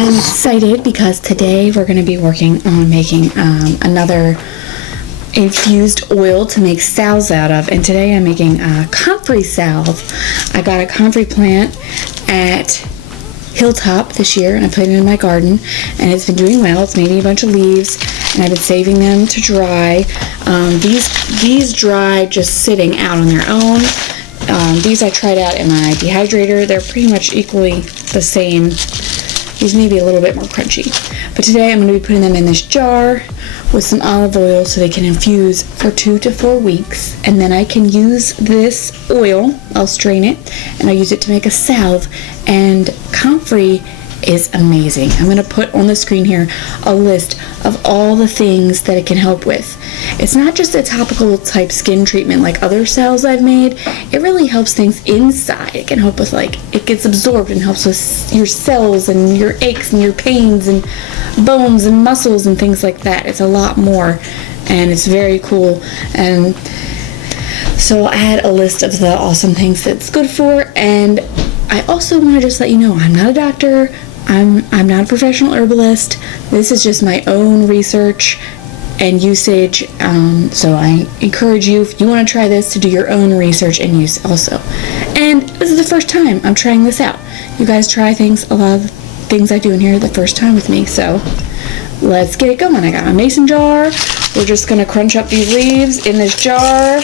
I'm excited because today we're going to be working on making another infused oil to make salves out of, and today I'm making a comfrey salve. I got a comfrey plant at Hilltop this year and I put it in my garden and it's been doing well. It's made me a bunch of leaves and I've been saving them to dry. These dry just sitting out on their own. These I tried out in my dehydrator. They're pretty much equally the same. These may be a little bit more crunchy. But today I'm going to be putting them in this jar with some olive oil so they can infuse for 2 to 4 weeks. And then I can use this oil, I'll strain it, and I'll use it to make a salve. And comfrey is amazing. I'm going to put on the screen here a list of all the things that it can help with. It's not just a topical type skin treatment like other salves I've made. It really helps things inside. It can help with, like, it gets absorbed and helps with your cells and your aches and your pains and bones and muscles and things like that. It's a lot more and it's very cool. And so I had a list of the awesome things that it's good for. And I also want to just let you know I'm not a doctor. I'm not a professional herbalist. This is just my own research and usage. So I encourage you, if you want to try this, to do your own research and use also. And this is the first time I'm trying this out. You guys try things, a lot of things I do in here the first time with me. So let's get it going. I got my mason jar. We're just going to crunch up these leaves in this jar. I'm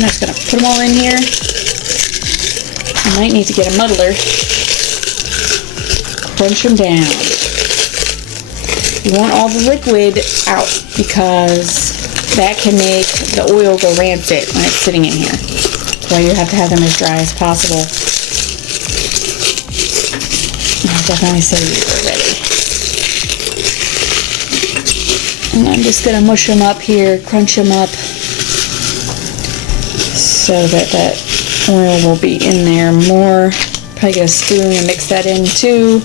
just going to put them all in here. I might need to get a muddler. Crunch them down. You want all the liquid out because that can make the oil go rancid when it's sitting in here. So you have to have them as dry as possible. I'll definitely say these are ready. And I'm just going to mush them up here, crunch them up so that that oil will be in there more. Probably get a spoon and mix that in too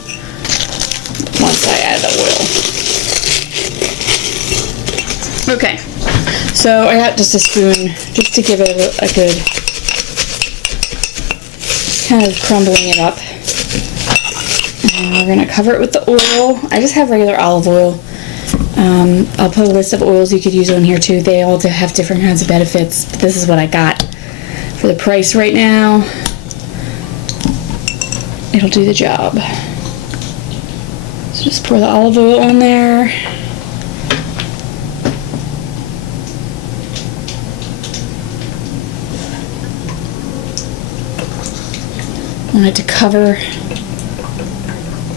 once I add the oil. Okay, so I got just a spoon just to give it a good kind of crumbling it up. And we're going to cover it with the oil. I just have regular olive oil. I'll put a list of oils you could use on here too. They all have different kinds of benefits, but this is what I got for the price right now. It'll do the job. So just pour the olive oil on there. I want it to cover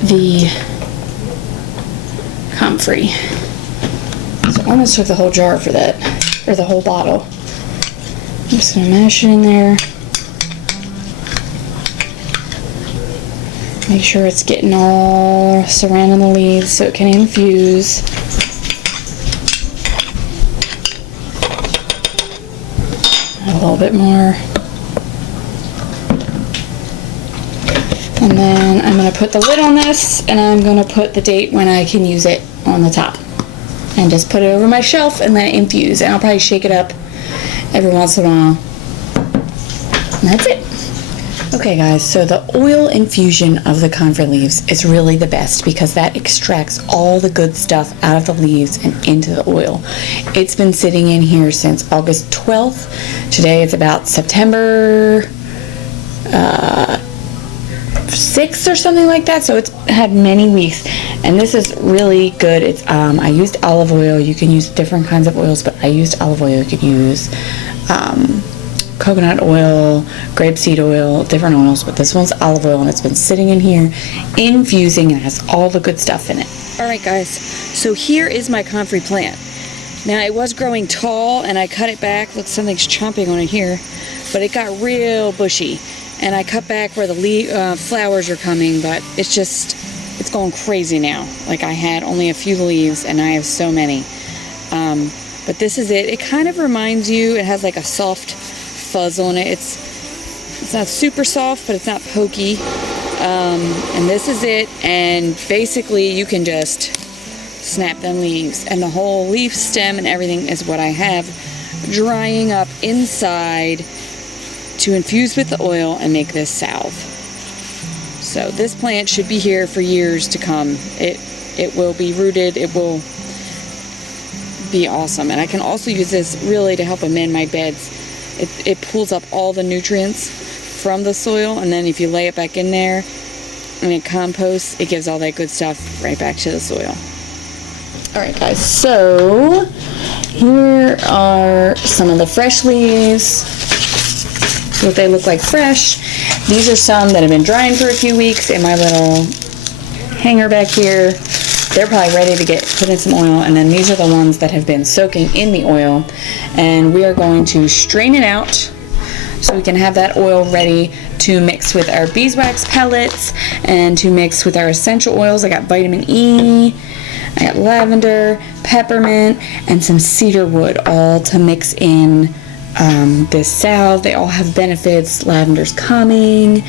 the comfrey. So I almost took the whole jar for that, or the whole bottle. I'm just going to mash it in there. Make sure it's getting all surrounding the leaves so it can infuse. A little bit more. And then I'm going to put the lid on this and I'm going to put the date when I can use it on the top. And just put it over my shelf and let it infuse. And I'll probably shake it up every once in a while. And that's it. Okay guys, so the oil infusion of the comfrey leaves is really the best because that extracts all the good stuff out of the leaves and into the oil. It's been sitting in here since August 12th. Today it's about September 6th or something like that, so it's had many weeks. And this is really good. It's I used olive oil. You can use different kinds of oils, but I used olive oil. You could use coconut oil, grapeseed oil, different oils, but this one's olive oil and it's been sitting in here infusing and it has all the good stuff in it. Alright guys, so here is my comfrey plant. Now it was growing tall and I cut it back. Look, something's chomping on it here, but it got real bushy and I cut back where the flowers are coming, but it's going crazy now. Like I had only a few leaves and I have so many. But this is it. It kind of reminds you, it has like a soft fuzz on it. It's not super soft, but it's not pokey. And this is it. And basically you can just snap them leaves and the whole leaf stem and everything is what I have drying up inside to infuse with the oil and make this salve. So this plant should be here for years to come. It will be rooted. It will be awesome. And I can also use this really to help amend my beds. It pulls up all the nutrients from the soil, and then if you lay it back in there and it composts, it gives all that good stuff right back to the soil. Alright guys, so here are some of the fresh leaves. What they look like fresh. These are some that have been drying for a few weeks in my little hanger back here. They're probably ready to get put in some oil, and then these are the ones that have been soaking in the oil, and we are going to strain it out so we can have that oil ready to mix with our beeswax pellets and to mix with our essential oils. I got vitamin E, I got lavender, peppermint, and some cedar wood, all to mix in this salve. They all have benefits. Lavender's calming.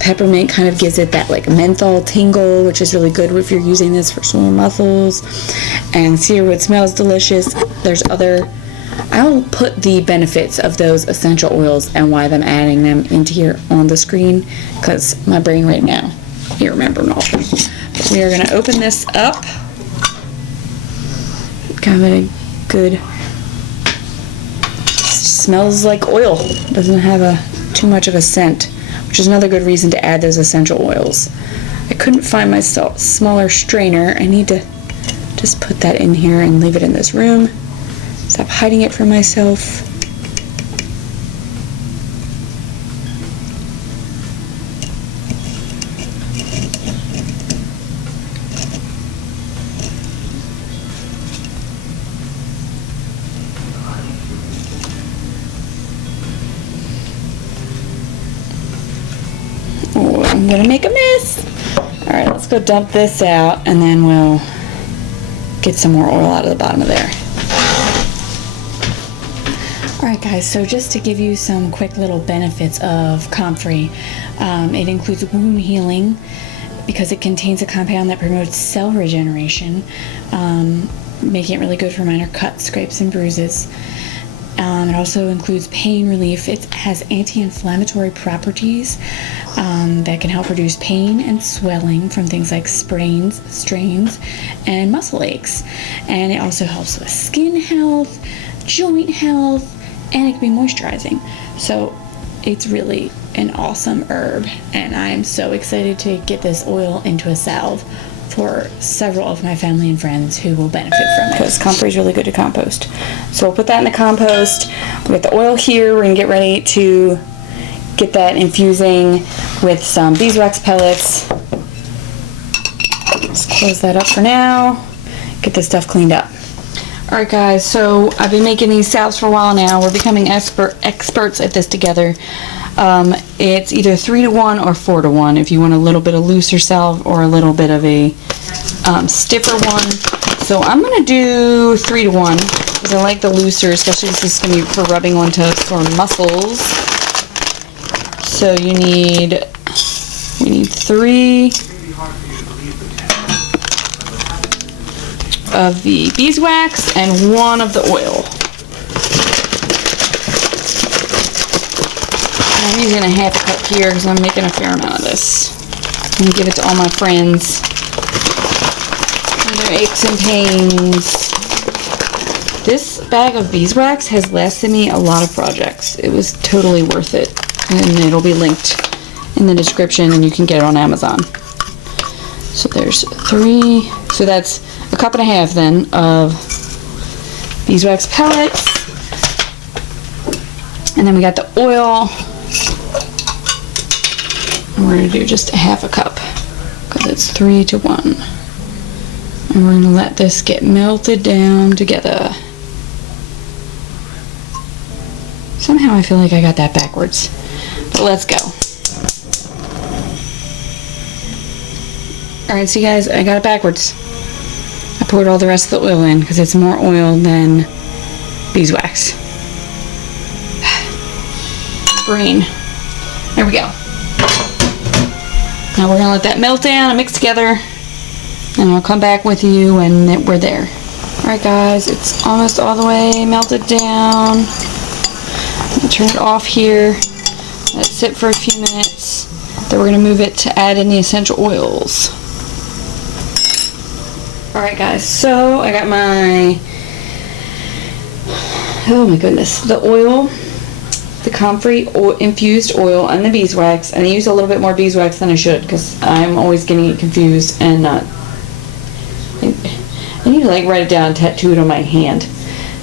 Peppermint kind of gives it that like menthol tingle, which is really good if you're using this for sore muscles. And cedarwood smells delicious. I'll put the benefits of those essential oils and why I'm adding them into here on the screen, because my brain right now can't remember them all. But we are going to open this up. Kind of a good, smells like oil. Doesn't have too much of a scent, which is another good reason to add those essential oils. I couldn't find my smaller strainer. I need to just put that in here and leave it in this room. Stop hiding it from myself. Oh, I'm gonna make a mess. All right, let's go dump this out, and then we'll get some more oil out of the bottom of there. Alright guys, so just to give you some quick little benefits of comfrey, it includes wound healing because it contains a compound that promotes cell regeneration, making it really good for minor cuts, scrapes, and bruises. It also includes pain relief. It has anti-inflammatory properties that can help reduce pain and swelling from things like sprains, strains, and muscle aches. And it also helps with skin health, joint health, and it can be moisturizing. So it's really an awesome herb, and I'm so excited to get this oil into a salve for several of my family and friends who will benefit from it, because comfrey is really good to compost. So we'll put that in the compost. We got the oil here. We're gonna get ready to get that infusing with some beeswax pellets. Let's close that up for now. Get this stuff cleaned up. Alright guys, so I've been making these salves for a while now. We're becoming experts at this together. It's either 3-to-1 or 4-to-1 if you want a little bit of looser salve or a little bit of a stiffer one. So I'm going to do 3-to-1 because I like the looser, especially since this is going to be for rubbing onto sore muscles. So we need 3 of the beeswax and 1 of the oil. I'm using a half cup here because I'm making a fair amount of this. I'm going to give it to all my friends for their aches and pains. This bag of beeswax has lasted me a lot of projects. It was totally worth it, and it'll be linked in the description, and you can get it on Amazon. So there's 3, so that's a cup and a half then of beeswax pellets, and then we got the oil, and we're going to do just a half a cup because it's 3-to-1, and we're going to let this get melted down together. Somehow I feel like I got that backwards, but let's go. Alright, so you guys, I got it backwards. I poured all the rest of the oil in because it's more oil than beeswax. Brain. There we go. Now we're going to let that melt down and mix together, and I'll come back with you when we're there. Alright guys, it's almost all the way melted down. I'm going to turn it off here. Let it sit for a few minutes. Then we're going to move it to add in the essential oils. Alright guys, so I got my, oh my goodness, the oil, the comfrey infused oil, and the beeswax. And I used a little bit more beeswax than I should because I'm always getting it confused and not. I need to like write it down and tattoo it on my hand,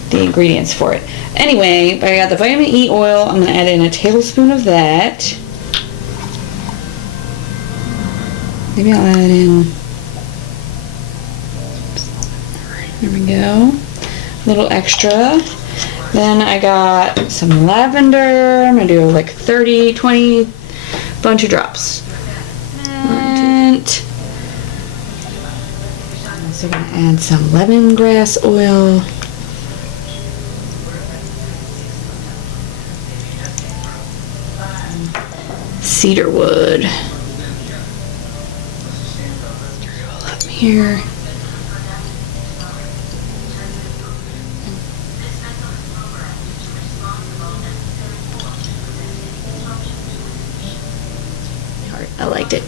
the ingredients for it. Anyway, I got the vitamin E oil. I'm going to add in a tablespoon of that. Maybe I'll add in, there we go, a little extra. Then I got some lavender. I'm going to do like 30, 20, bunch of drops. And I'm also going to add some lemongrass oil. Cedarwood. Roll up here. I liked it.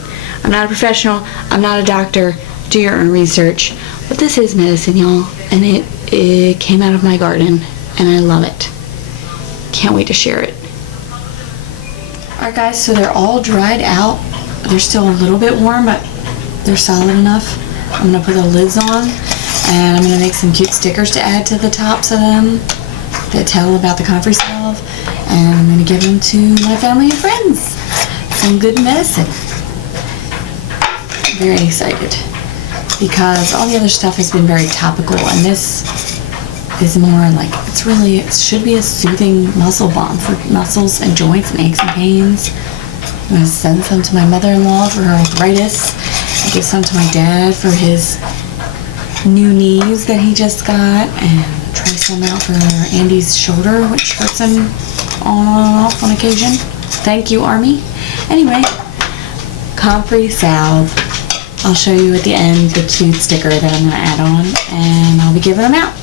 I'm not a professional. I'm not a doctor. Do your own research. But this is medicine, y'all. And it came out of my garden. And I love it. Can't wait to share it. Alright guys, so they're all dried out. They're still a little bit warm, but they're solid enough. I'm going to put the lids on. And I'm going to make some cute stickers to add to the tops of them that tell about the Comfrey Salve. And I'm going to give them to my family and friends. Some good medicine. Very excited because all the other stuff has been very topical, and this is more like it should be a soothing muscle balm for muscles and joints and aches and pains. I'm going to send some to my mother-in-law for her arthritis. I'll give some to my dad for his new knees that he just got, and try some out for Andy's shoulder, which hurts him on and off on occasion. Thank you, Army. Anyway, Comfrey Salve. I'll show you at the end the cute sticker that I'm going to add on, and I'll be giving them out.